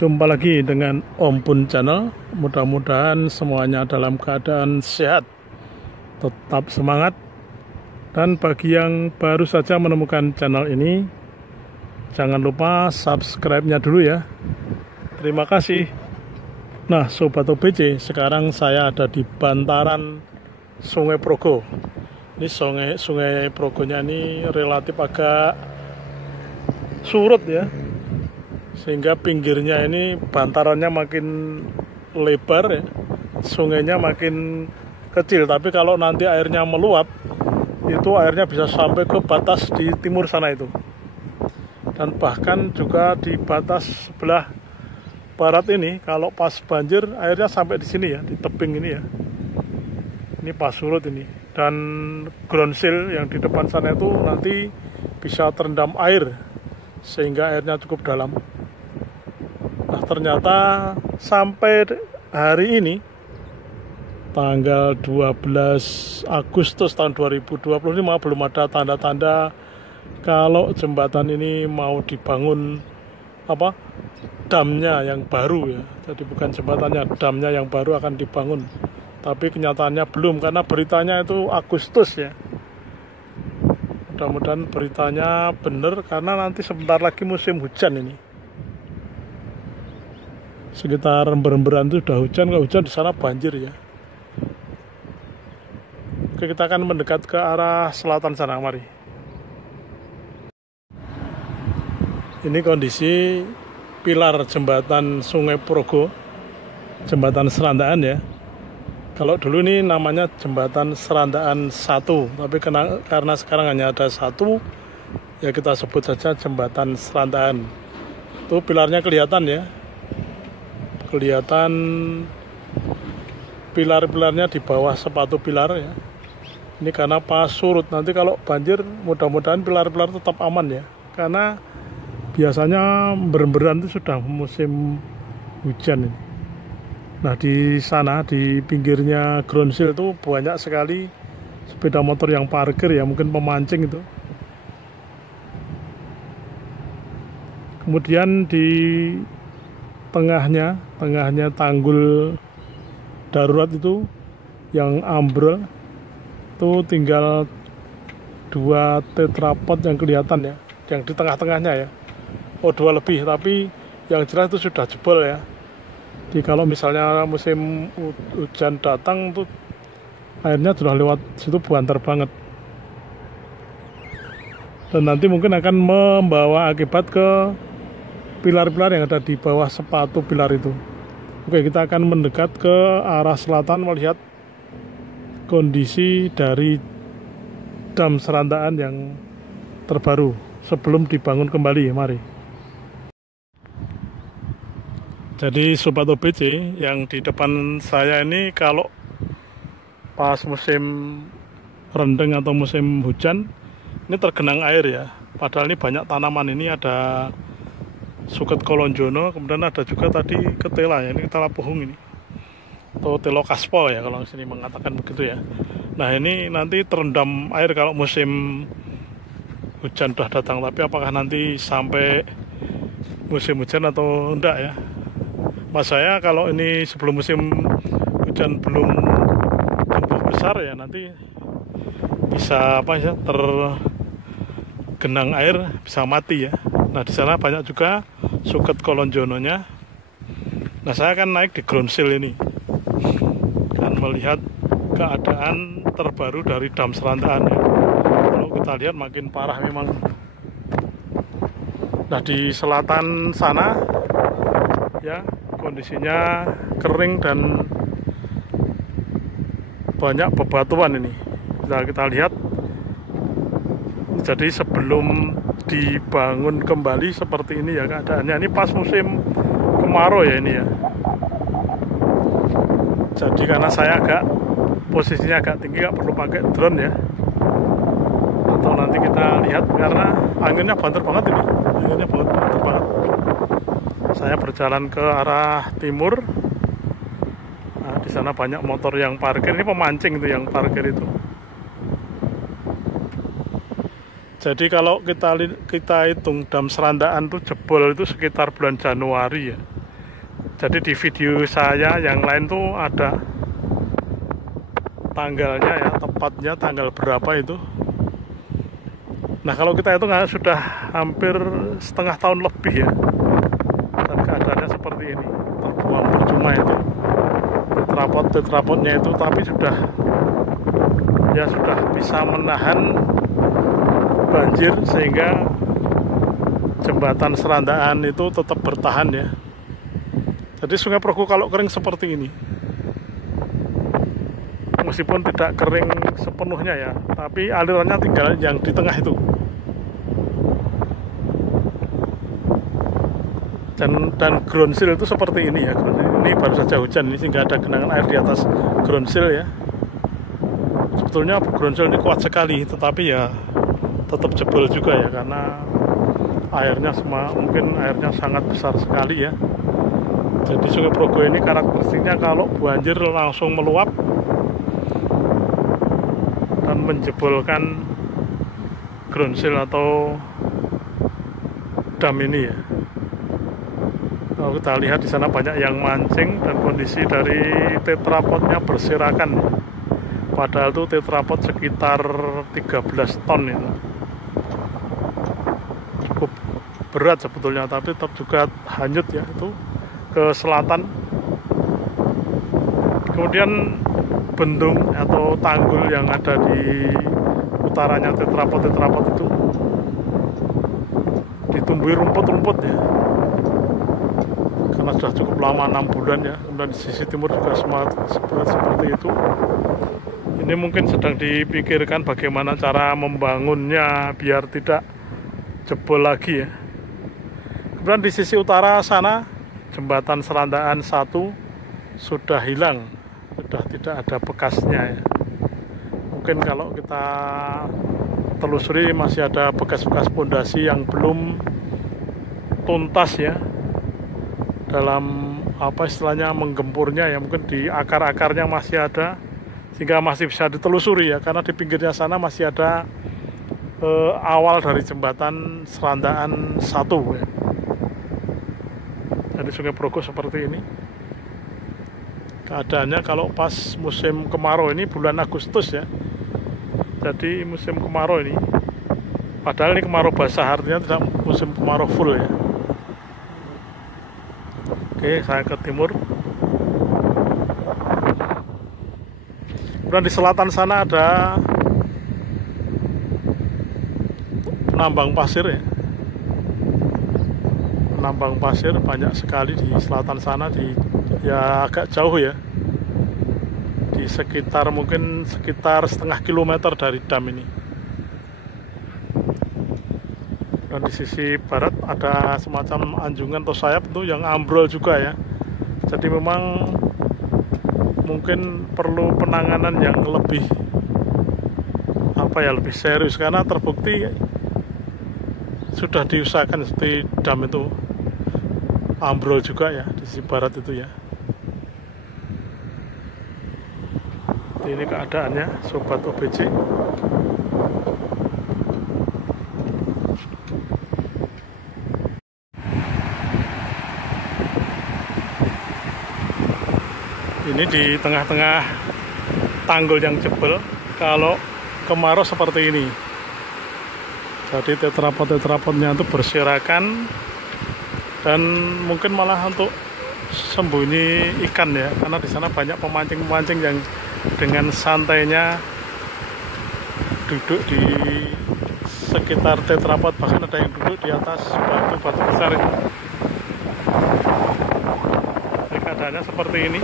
Jumpa lagi dengan Om Pun Channel. Mudah-mudahan semuanya dalam keadaan sehat, tetap semangat. Dan bagi yang baru saja menemukan channel ini, jangan lupa subscribe-nya dulu ya. Terima kasih. Nah, Sobat OBC, sekarang saya ada di bantaran Sungai Progo. Ini sungai Progonya ini relatif agak surut ya, sehingga pinggirnya ini bantarannya makin lebar ya, sungainya makin kecil. Tapi kalau nanti airnya meluap, itu airnya bisa sampai ke batas di timur sana itu, dan bahkan juga di batas sebelah barat ini. Kalau pas banjir airnya sampai di sini ya, di tebing ini ya. Ini pas surut ini, dan ground seal yang di depan sana itu nanti bisa terendam air sehingga airnya cukup dalam. Nah, ternyata sampai hari ini tanggal 12 Agustus tahun 2025 belum ada tanda-tanda kalau jembatan ini mau dibangun damnya yang baru ya. Jadi bukan jembatannya, damnya yang baru akan dibangun. Tapi kenyataannya belum, karena beritanya itu Agustus ya. Mudah-mudahan beritanya benar, karena nanti sebentar lagi musim hujan ini. Sekitar rember-remberan itu sudah hujan, kalau hujan di sana banjir ya. Oke, kita akan mendekat ke arah selatan sana, mari. Ini kondisi pilar jembatan Sungai Progo, jembatan Serandaan ya. Kalau dulu ini namanya jembatan Serandaan 1, tapi karena sekarang hanya ada satu, ya kita sebut saja jembatan Serandaan. Itu pilarnya kelihatan ya. Kelihatan pilar-pilarnya di bawah sepatu pilar ya. Ini karena pas surut. Nanti kalau banjir mudah-mudahan pilar-pilar tetap aman ya, karena biasanya beremberan itu sudah musim hujan ini. Nah, di sana di pinggirnya ground seal itu banyak sekali sepeda motor yang parkir ya, mungkin pemancing itu. Kemudian di tengahnya tanggul darurat itu yang ambrol, itu tinggal 2 tetrapod yang kelihatan ya, yang di tengah-tengahnya ya. Oh, 2 lebih, tapi yang jelas itu sudah jebol ya. Jadi kalau misalnya musim hujan datang tuh airnya sudah lewat situ banter banget, dan nanti mungkin akan membawa akibat ke pilar-pilar yang ada di bawah sepatu pilar itu. Oke, kita akan mendekat ke arah selatan melihat kondisi dari dam Serandaan yang terbaru sebelum dibangun kembali. Mari. Jadi Sobat OBC, yang di depan saya ini kalau pas musim rendeng atau musim hujan, ini tergenang air ya. Padahal ini banyak tanaman, ini ada suket kolonjono, kemudian ada juga tadi ketela ya, ini ketela puhung ini, atau telo kaspo ya kalau sini mengatakan begitu ya. Nah, ini nanti terendam air kalau musim hujan sudah datang, tapi apakah nanti sampai musim hujan atau enggak ya. Mas saya kalau ini sebelum musim hujan belum tumbuh besar ya, nanti bisa tergenang air, bisa mati ya. Nah, di sana banyak juga suket kolonjononya. Nah, saya akan naik di ground seal ini, dan melihat keadaan terbaru dari dam Serandaan ya. Kalau kita lihat makin parah memang. Nah, di selatan sana ya, kondisinya kering dan banyak bebatuan ini. Kita lihat, jadi sebelum dibangun kembali seperti ini ya keadaannya. Ini pas musim kemarau ya ini ya. Jadi karena saya posisinya agak tinggi, nggak perlu pakai drone ya. Atau nanti kita lihat, karena anginnya banter banget ini. Anginnya banter banget. Saya berjalan ke arah timur. Nah, di sana banyak motor yang parkir. Ini pemancing itu yang parkir itu. Jadi kalau kita hitung dam Serandaan itu jebol itu sekitar bulan Januari ya. Jadi di video saya yang lain tuh ada tanggalnya ya, tepatnya tanggal berapa itu. Nah kalau kita itu sudah hampir setengah tahun lebih ya, dan keadaannya seperti ini, terbuang percuma itu tetrapodnya itu, tapi sudah bisa menahan banjir sehingga jembatan Serandaan itu tetap bertahan ya. Jadi Sungai Progo kalau kering seperti ini, meskipun tidak kering sepenuhnya ya, tapi alirannya tinggal yang di tengah itu. Dan ground seal itu seperti ini ya. Ini baru saja hujan ini sehingga ada genangan air di atas ground seal ya. Sebetulnya ground seal ini kuat sekali, tetapi ya tetap jebol juga ya, karena airnya mungkin airnya sangat besar sekali ya. Jadi Sungai Progo ini karakteristiknya kalau banjir langsung meluap dan menjebolkan ground seal atau dam ini ya. Kalau kita lihat di sana banyak yang mancing dan kondisi dari tetrapodnya berserakan ya. Padahal itu tetrapod sekitar 13 ton itu. Cukup berat sebetulnya, tapi tetap juga hanyut ya itu ke selatan. Kemudian bendung atau tanggul yang ada di utaranya tetrapod itu ditumbuhi rumput-rumput ya, karena sudah cukup lama, 6 bulan ya. Kemudian di sisi timur juga seperti itu. Ini mungkin sedang dipikirkan bagaimana cara membangunnya biar tidak jebol lagi ya. Kemudian di sisi utara sana jembatan Serandaan 1 sudah hilang, sudah tidak ada bekasnya ya. Mungkin kalau kita telusuri masih ada bekas-bekas pondasi yang belum tuntas ya, dalam apa istilahnya menggempurnya ya, mungkin di akar-akarnya masih ada, sehingga masih bisa ditelusuri ya, karena di pinggirnya sana masih ada awal dari jembatan Serandaan 1 ya. Jadi Sungai Progo seperti ini keadaannya kalau pas musim kemarau, ini bulan Agustus ya. Jadi musim kemarau ini, padahal ini kemarau basah, artinya tidak musim kemarau full ya. Oke, saya ke timur. Kemudian di selatan sana ada penambang pasir ya. Penambang pasir banyak sekali di selatan sana, ya agak jauh ya. Di mungkin sekitar setengah kilometer dari dam ini. Dan di sisi barat ada semacam anjungan atau sayap itu yang ambrol juga ya. Jadi memang mungkin perlu penanganan yang lebih lebih serius, karena terbukti sudah diusahakan seperti dam itu ambrol juga ya di sisi barat itu ya. Ini keadaannya sobat OBC. Ini di tengah-tengah tanggul yang jebol kalau kemarau seperti ini. Jadi tetrapodnya itu berserakan, dan mungkin malah untuk sembunyi ikan ya, karena di sana banyak pemancing-pemancing yang dengan santainya duduk di sekitar tetrapod, bahkan ada yang duduk di atas batu-batu besar itu. Jadi keadaannya seperti ini.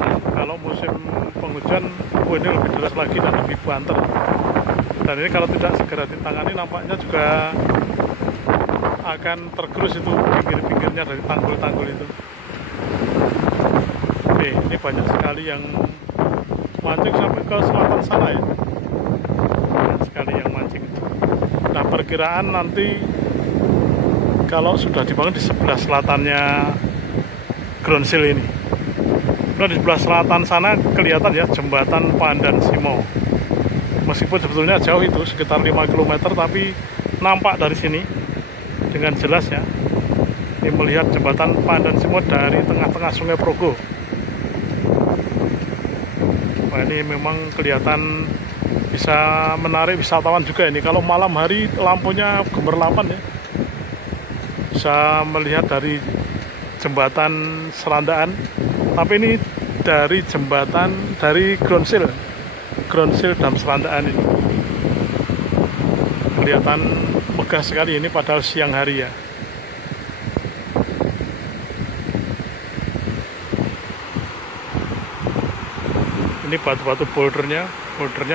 Nah, kalau musim penghujan ini lebih deras lagi dan lebih banter. Dan ini kalau tidak segera ditangani nampaknya juga akan tergerus itu pinggir-pinggirnya dari tanggul-tanggul itu. Oke, ini banyak sekali yang mancing sampai ke selatan sana ya. Banyak sekali yang mancing. Nah, perkiraan nanti kalau sudah dibangun di sebelah selatannya ground seal ini. Nah, di sebelah selatan sana kelihatan ya jembatan Pandan Simo. Meskipun sebetulnya jauh itu sekitar 5 km, tapi nampak dari sini dengan jelas ya. Ini melihat jembatan Pandan Simut dari tengah-tengah Sungai Progo. Wah, ini memang kelihatan bisa menarik wisatawan juga ini. Kalau malam hari lampunya gemerlapan ya. Bisa melihat dari jembatan Serandaan. Tapi ini dari jembatan dari ground seal dan Serandaan ini. Kelihatan megah sekali ini padahal siang hari ya. Ini batu-batu bouldernya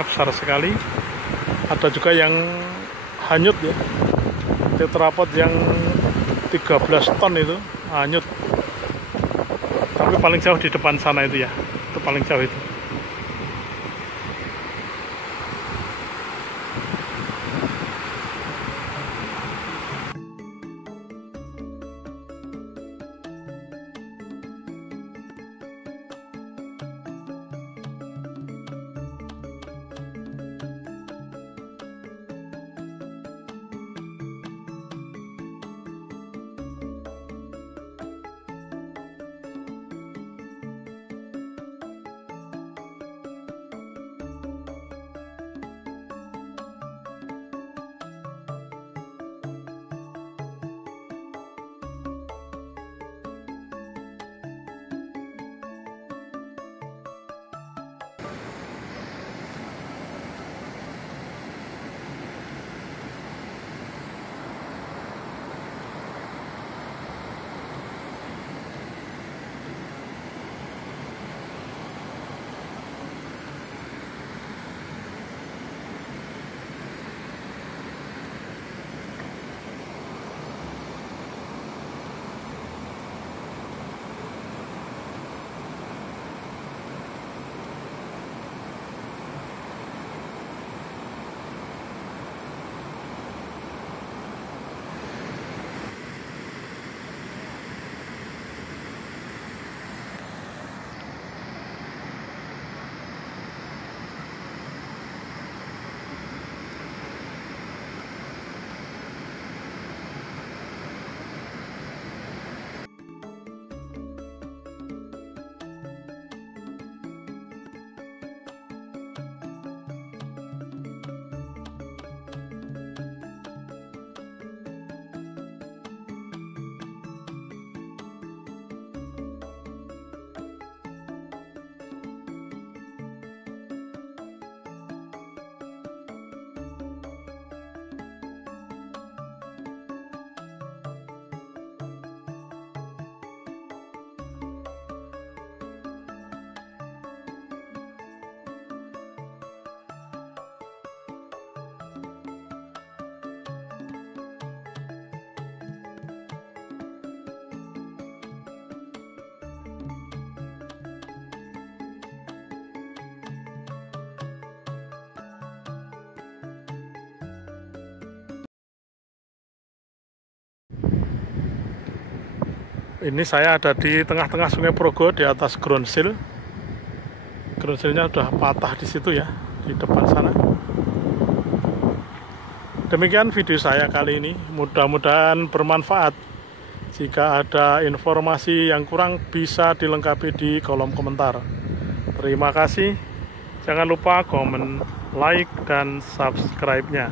besar sekali. Ada juga yang hanyut ya. Tetrapod yang 13 ton itu hanyut. Tapi paling jauh di depan sana itu ya. Itu paling jauh itu. Ini saya ada di tengah-tengah Sungai Progo di atas ground seal. Ground seal-nya sudah patah di situ ya, di depan sana. Demikian video saya kali ini. Mudah-mudahan bermanfaat. Jika ada informasi yang kurang bisa dilengkapi di kolom komentar. Terima kasih. Jangan lupa komen, like, dan subscribe-nya.